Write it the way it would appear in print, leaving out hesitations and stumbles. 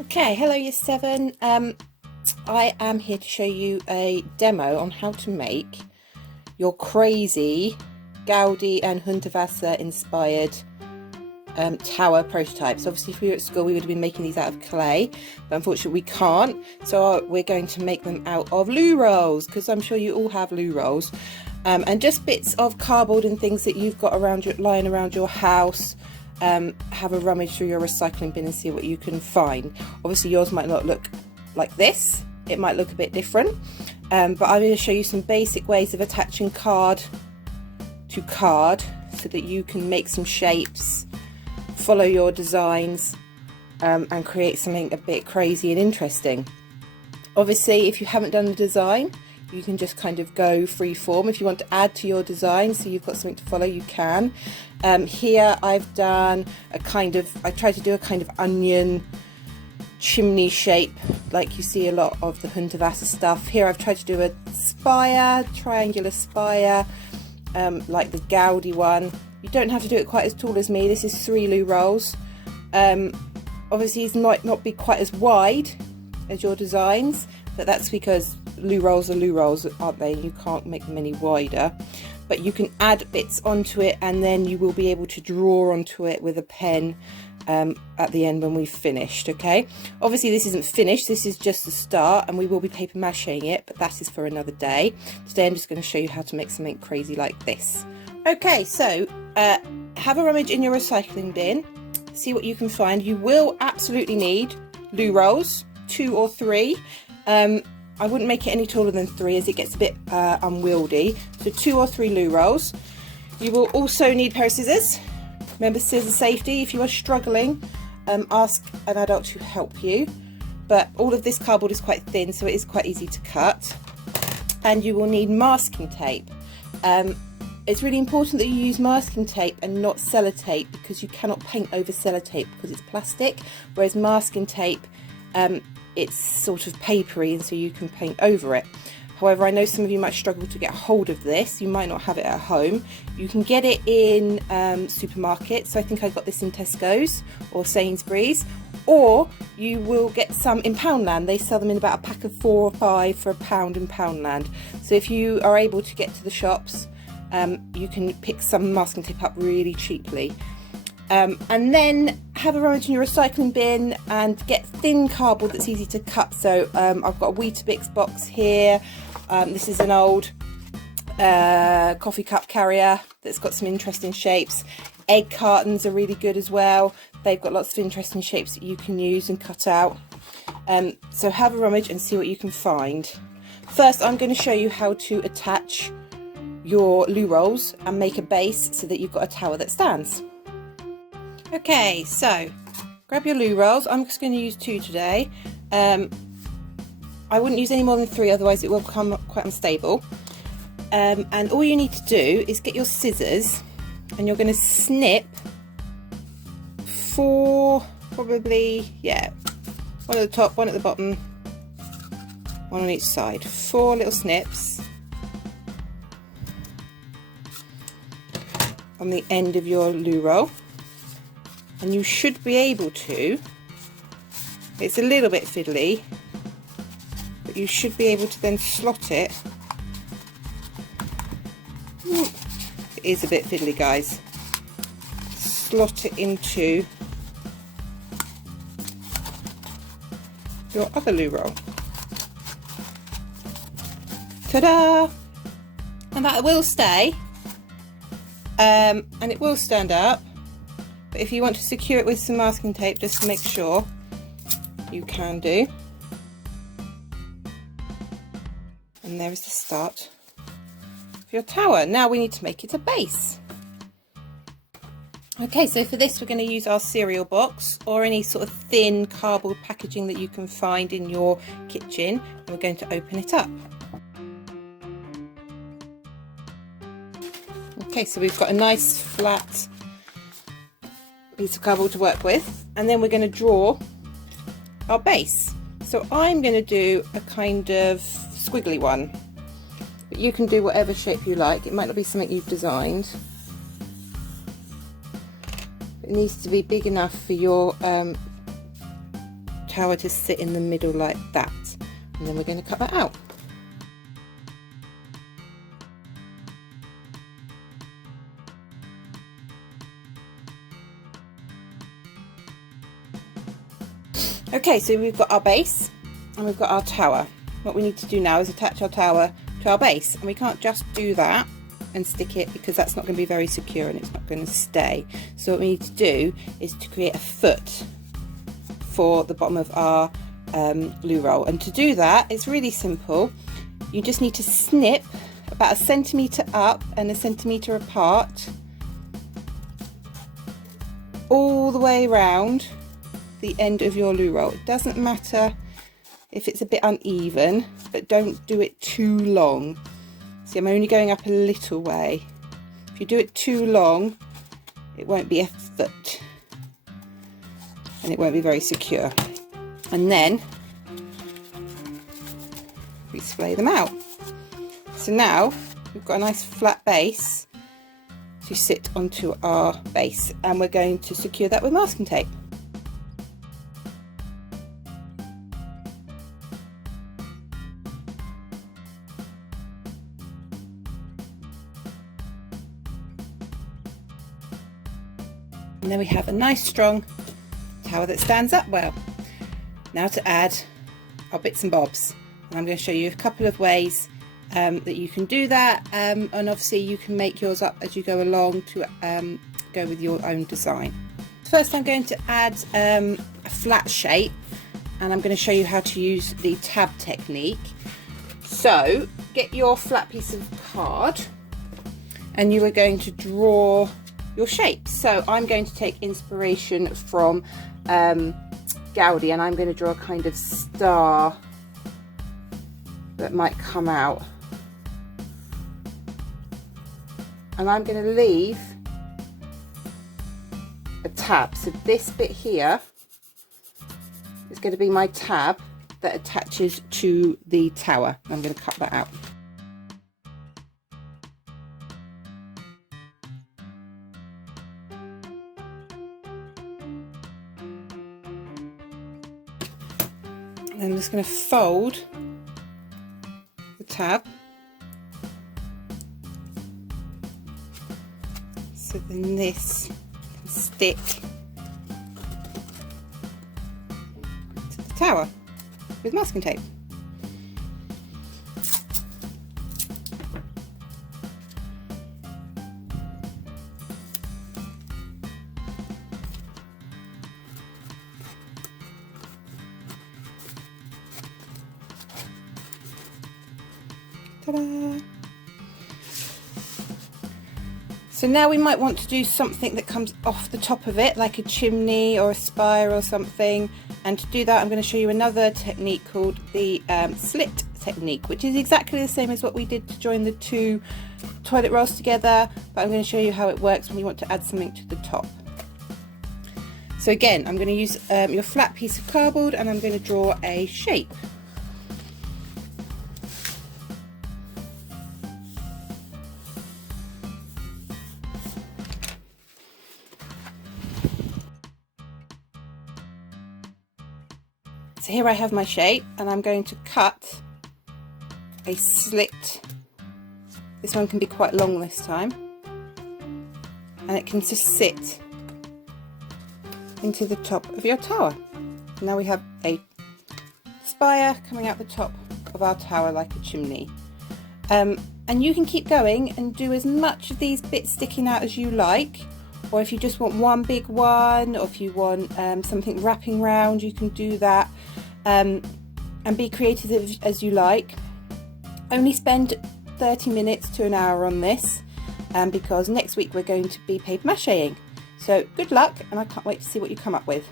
Okay, hello Year 7. I am here to show you a demo on how to make your crazy Gaudi and Hundertwasser inspired tower prototypes. Obviously if we were at school we would have been making these out of clay, but unfortunately we can't, so we're going to make them out of loo rolls, because I'm sure you all have loo rolls, and just bits of cardboard and things that you've got lying around your house. Have a rummage through your recycling bin and see what you can find. Obviously yours might not look like this, it might look a bit different, but I'm going to show you some basic ways of attaching card to card so that you can make some shapes, follow your designs, and create something a bit crazy and interesting. Obviously if you haven't done the design, you can just kind of go free form. If you want to add to your design so you've got something to follow, you can. Here I've done I tried to do a kind of onion chimney shape like you see a lot of the Hundertwasser stuff. Here I've tried to do a spire, triangular spire, like the Gaudi one. You don't have to do it quite as tall as me. This is 3 loo rolls. Obviously it might not be quite as wide as your designs, but that's because loo rolls are loo rolls, aren't they? You can't make them any wider, but you can add bits onto it and then you will be able to draw onto it with a pen at the end when we've finished. Okay, obviously this isn't finished, this is just the start, and we will be paper macheing it, but that is for another day. Today I'm just going to show you how to make something crazy like this. Okay, so have a rummage in your recycling bin, see what you can find. You will absolutely need loo rolls, 2 or 3. I wouldn't make it any taller than 3 as it gets a bit unwieldy. So 2 or 3 loo rolls. You will also need a pair of scissors. Remember, scissor safety. If you are struggling, ask an adult to help you. But all of this cardboard is quite thin, so it is quite easy to cut. And you will need masking tape. It's really important that you use masking tape and not sellotape, because you cannot paint over sellotape because it's plastic, whereas masking tape, it's sort of papery and so you can paint over it. However, I know some of you might struggle to get hold of this. You might not have it at home. You can get it in supermarkets. So I think I got this in Tesco's or Sainsbury's, or you will get some in Poundland. They sell them in about a pack of 4 or 5 for £1 in Poundland. So if you are able to get to the shops, you can pick some masking tape up really cheaply. And then have a rummage in your recycling bin and get thin cardboard that's easy to cut. So I've got a Weetabix box here. This is an old coffee cup carrier that's got some interesting shapes. Egg cartons are really good as well. They've got lots of interesting shapes that you can use and cut out. So have a rummage and see what you can find. First, I'm going to show you how to attach your loo rolls and make a base so that you've got a tower that stands. Okay, so grab your loo rolls. I'm just going to use 2 today. I wouldn't use any more than 3, otherwise it will become quite unstable. And all you need to do is get your scissors and you're going to snip 4, probably, yeah, 1 at the top, 1 at the bottom, 1 on each side. 4 little snips on the end of your loo roll. And you should be able to, it's a little bit fiddly, but you should be able to then slot it. It is a bit fiddly, guys. Slot it into your other loo roll. Ta-da! And that will stay, and it will stand up. But if you want to secure it with some masking tape just to make sure, you can do. And there is the start of your tower. Now we need to make it a base. Okay, so for this we're going to use our cereal box or any sort of thin cardboard packaging that you can find in your kitchen, and we're going to open it up. Okay, so we've got a nice flat piece of cardboard to work with, and then we're going to draw our base. So I'm going to do a kind of squiggly one, but you can do whatever shape you like. It might not be something you've designed. It needs to be big enough for your tower to sit in the middle like that, and then we're going to cut that out. Okay, so we've got our base and we've got our tower. What we need to do now is attach our tower to our base, and we can't just do that and stick it, because that's not going to be very secure and it's not going to stay. So what we need to do is to create a foot for the bottom of our loo roll, and to do that it's really simple. You just need to snip about 1 centimetre up and 1 centimetre apart all the way around the end of your loo roll. It doesn't matter if it's a bit uneven, but don't do it too long. See, I'm only going up a little way. If you do it too long, it won't be a foot and it won't be very secure. And then we splay them out. So now we've got a nice flat base to sit onto our base, and we're going to secure that with masking tape. And then we have a nice strong tower that stands up well. Now to add our bits and bobs, and I'm going to show you a couple of ways that you can do that, and obviously you can make yours up as you go along to go with your own design. First I'm going to add a flat shape, and I'm going to show you how to use the tab technique. So get your flat piece of card and you are going to draw your shape. So I'm going to take inspiration from Gaudi, and I'm going to draw a kind of star that might come out, and I'm going to leave a tab. So this bit here is going to be my tab that attaches to the tower. I'm going to cut that out. I'm just going to fold the tab so then this can stick to the tower with masking tape. Ta-da! So now we might want to do something that comes off the top of it, like a chimney or a spire or something, and to do that I'm going to show you another technique called the slit technique, which is exactly the same as what we did to join the two toilet rolls together, but I'm going to show you how it works when you want to add something to the top. So again, I'm going to use your flat piece of cardboard, and I'm going to draw a shape. So here I have my shape, and I'm going to cut a slit. This one can be quite long this time, and it can just sit into the top of your tower. Now we have a spire coming out the top of our tower like a chimney. And you can keep going and do as much of these bits sticking out as you like, or if you just want one big one, or if you want something wrapping round, you can do that, and be creative as you like. Only spend 30 minutes to an hour on this, because next week we're going to be paper macheing. So good luck, and I can't wait to see what you come up with.